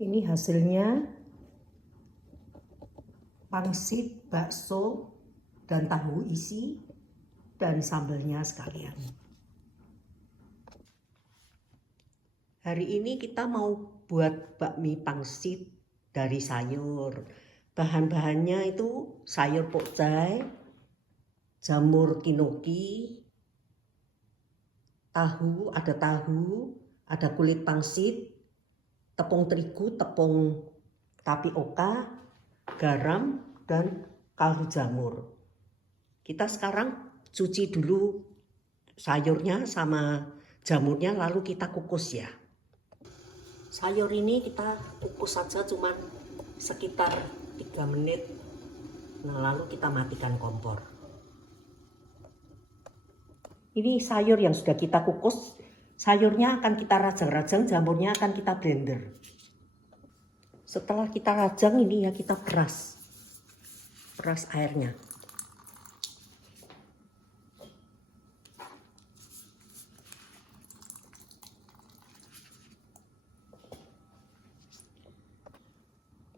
Ini hasilnya pangsit, bakso, dan tahu isi, dan sambelnya sekalian. Hari ini kita mau buat bakmi pangsit dari sayur. Bahan-bahannya itu sayur pokcai, jamur kinoki, tahu, ada kulit pangsit, tepung terigu, tepung tapioka, garam, dan kaldu jamur. Kita sekarang cuci dulu sayurnya sama jamurnya, lalu kita kukus ya. Sayur ini kita kukus saja cuman sekitar 3 menit. Nah, lalu kita matikan kompor. Ini sayur yang sudah kita kukus. Sayurnya akan kita rajang-rajang, jamurnya akan kita blender. Setelah kita rajang ini ya kita peras airnya.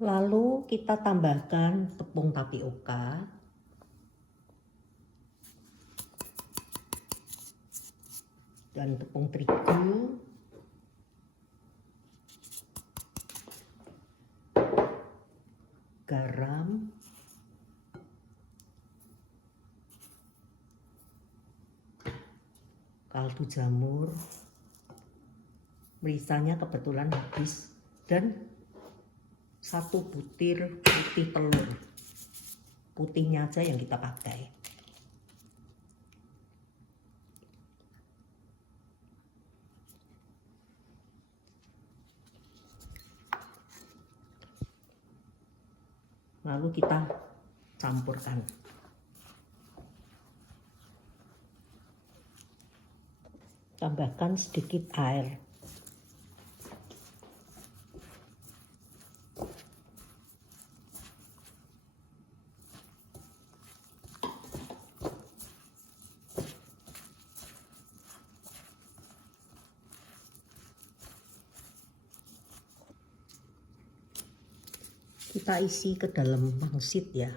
Lalu kita tambahkan tepung tapioka, dan tepung terigu, garam, kaldu jamur, merisanya kebetulan habis, dan 1 butir putih telur. Putihnya aja yang kita pakai. Lalu kita campurkan. Tambahkan sedikit air. Kita isi ke dalam pangsit ya.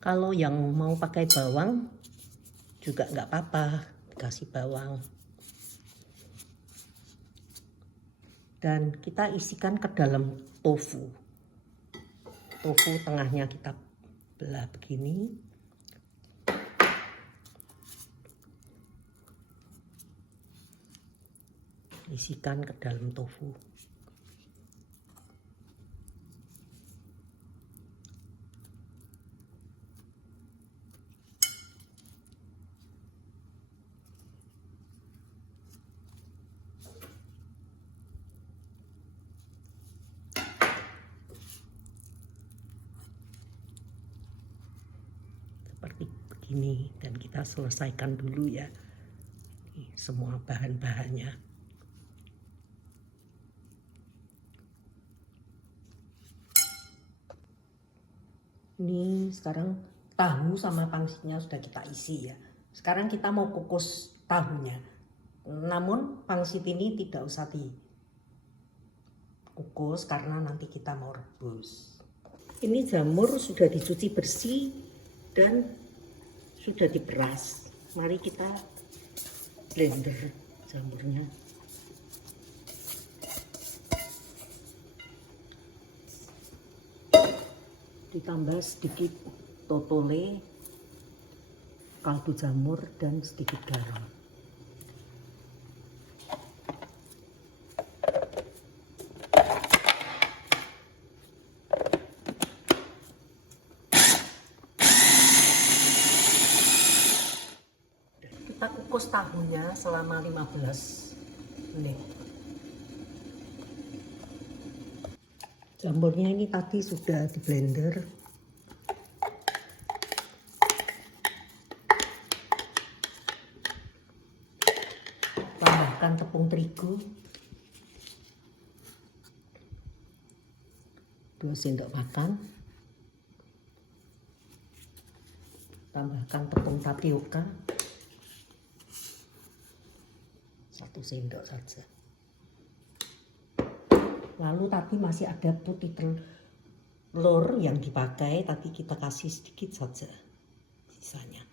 Kalau yang mau pakai bawang juga nggak apa-apa, kasih bawang. Dan kita isikan ke dalam tofu. Tofu tengahnya kita belah begini. Isikan ke dalam tofu. Seperti begini, dan kita selesaikan dulu ya semua bahan-bahannya. Ini sekarang tahu sama pangsitnya sudah kita isi ya. Sekarang kita mau kukus tahunya. Namun pangsit ini tidak usah dikukus karena nanti kita mau rebus. Ini jamur sudah dicuci bersih dan sudah diperas. Mari kita blender jamurnya. Ditambah sedikit totole, kaldu jamur, dan sedikit garam. Kita kukus tahunya selama 15 menit. Jamurnya ini tadi sudah di blender. Tambahkan tepung terigu 2 sendok makan. Tambahkan tepung tapioka 1 sendok saja. Lalu tadi masih ada putih telur yang dipakai, tadi kita kasih sedikit saja sisanya.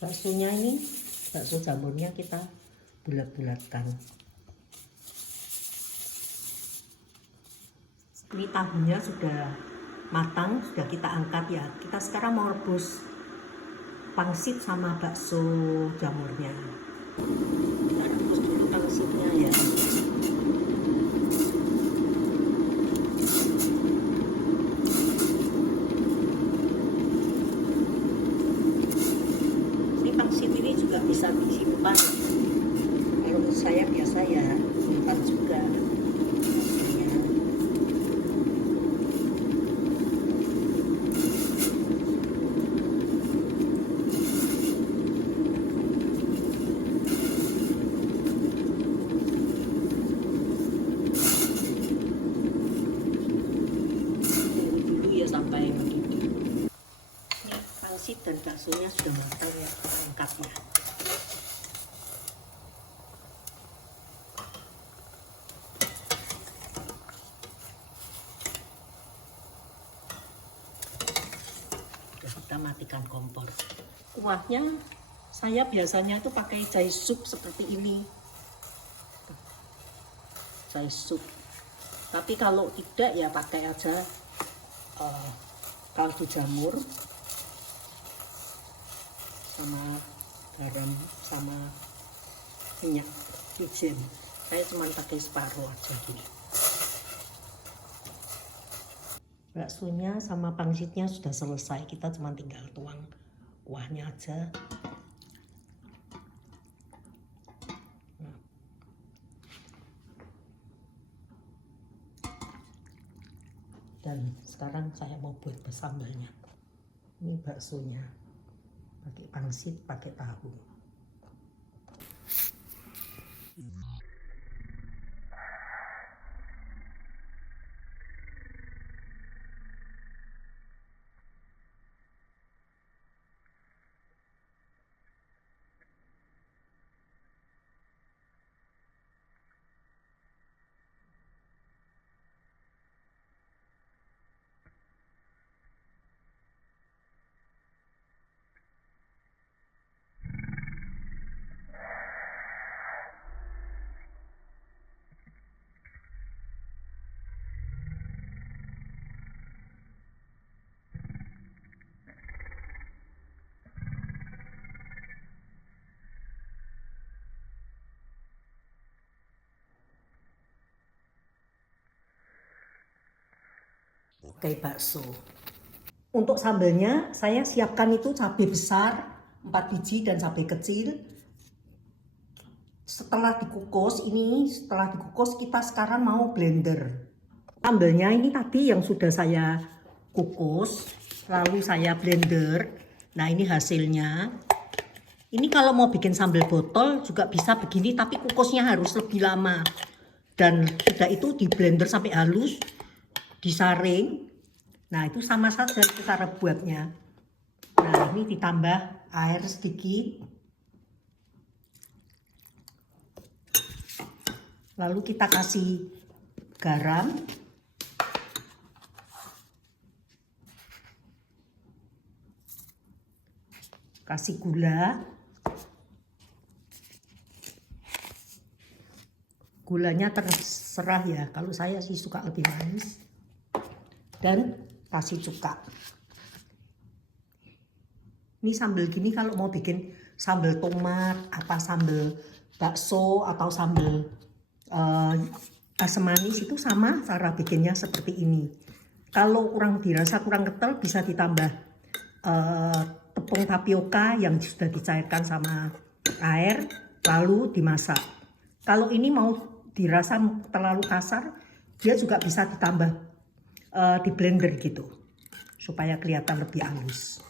Baksonya ini, bakso jamurnya kita bulat-bulatkan. Ini tahunya sudah matang, sudah kita angkat ya. Kita sekarang mau rebus pangsit sama bakso jamurnya. Kita rebus dulu pangsitnya ya. Ini pangsit ini juga bisa disimpan. Kalau menurut saya biasa ya simpan juga. Sampai mendidih. Ini pangsit dan baksonya sudah matang ya, kita angkatnya. Kita matikan kompor. Kuahnya saya biasanya itu pakai jahe sup seperti ini. Jahe sup. Tapi kalau tidak ya pakai aja kaldu jamur sama garam sama minyak wijen. Saya cuma pakai separuh aja gini. Baksonya sama pangsitnya sudah selesai, kita cuma tinggal tuang kuahnya aja. Dan sekarang saya mau buat sambalnya. Ini baksonya, pakai pangsit, pakai tahu. Oke, bakso. Untuk sambalnya saya siapkan itu cabai besar 4 biji dan cabai kecil. Setelah dikukus kita sekarang mau blender. Sambalnya ini tadi yang sudah saya kukus, lalu saya blender. Nah, ini hasilnya. Ini kalau mau bikin sambal botol juga bisa begini, tapi kukusnya harus lebih lama. Dan sudah itu di blender sampai halus, disaring. Nah, itu sama saja itu cara buatnya. Nah, ini ditambah air sedikit. Lalu kita kasih garam. Kasih gula. Gulanya terserah ya, kalau saya sih suka lebih manis. Dan kasih cuka. Ini sambal gini kalau mau bikin sambal tomat, apa sambal bakso atau sambal asam manis itu sama cara bikinnya seperti ini. Kalau dirasa kurang kental bisa ditambah tepung tapioka yang sudah dicairkan sama air lalu dimasak. Kalau ini mau dirasa terlalu kasar, dia juga bisa ditambah di blender gitu supaya kelihatan lebih halus.